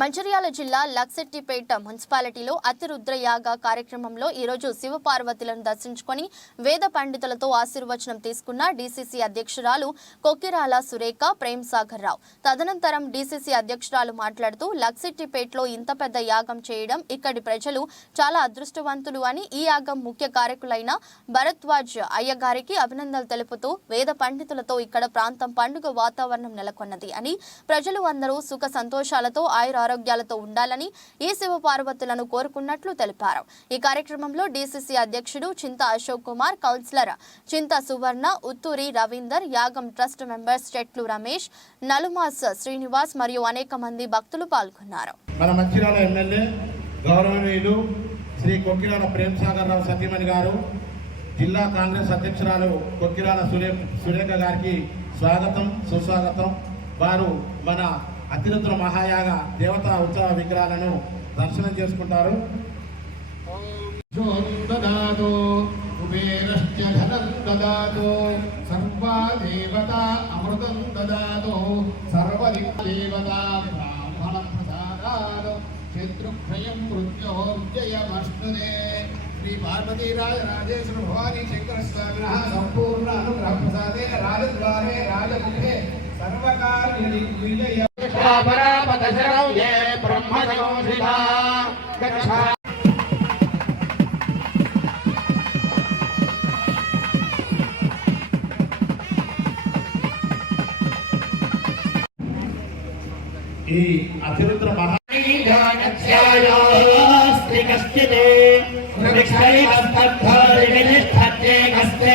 మంచిర్యాల జిల్లా లక్సెట్టిపేట మున్సిపాలిటీలో అతిరుద్ర యాగ కార్యక్రమంలో ఈరోజు శివపార్వతులను దర్శించుకొని వేద పండితులతో ఆశీర్వచనం తీసుకున్న డీసీసీ అధ్యక్షురాలు కొక్కిరాల సురేఖ ప్రేమ్ సాగర్ రావు. తదనంతరం డీసీసీ అధ్యక్షురాలు మాట్లాడుతూ లక్సెట్టిపేటలో ఇంత పెద్ద యాగం చేయడం ఇక్కడి ప్రజలు చాలా అదృష్టవంతులు అని ఈ యాగం ముఖ్య కారకులైన భరద్వాజ్ అయ్యగారికి అభినందనలు తెలుపుతూ వేద పండితులతో ఇక్కడ ప్రాంతం పండుగ వాతావరణం నెలకొన్నది అని ప్రజలు అందరూ సుఖ సంతోషాలతో ఆరోగ్యాలతో ఉండాలని ఈ శివ పార్వతులను కోరుకున్నట్లు తెలిపారు. ఈ కార్యక్రమంలో డీసీసీ అధ్యక్షుడు చింత అశోక్ కుమార్ కౌన్సిలర్ చింత సువర్ణ ఉత్తూరి రవీందర్ యాగం ట్రస్ట్ మెంబర్స్ చెట్లు రమేష్ నలుమాస్ శ్రీనివాస్ మరియు అనేక మంది భక్తులు పాల్గొన్నారు. మన మంచిర్యాల ఎమ్మెల్యే గౌరవనీయులు శ్రీ కొక్కిరాల ప్రేమ్ సాగర్ రావు సతీమణి గారు జిల్లా కాంగ్రెస్ అధ్యక్షురాలు కొక్కిరాల సురే సురేఖ గారికి స్వాగతం సుస్వాగతం. వారు మన అతిరుద్ర మహాయాగ దేవతా ఉత్సవ విగ్రహాలను దర్శనం చేసుకుంటారు. దదాతు కుబేరశ్చ ధనం దదాతు సర్వా దేవతా అమృతం దదాతు సర్వదిక్దేవతా బ్రాహ్మణ ప్రసాదాత్ శత్రుక్షయం మృత్యోర్జయమశ్నుదే శ్రీ పార్వతీ రాజ రాజేశ్వర భవానీ శంకర స్వామినః సంపూర్ణ అనుగ్రహ ప్రసాదేన రాజద్వారే రాజముఖే సర్వకార్య యే బ్రహ్మ సంస్థితా గచ్చా ఈ అతిరుద్ర మహా ధ్యానస్యాయాస్తి కశ్చిదే కస్తే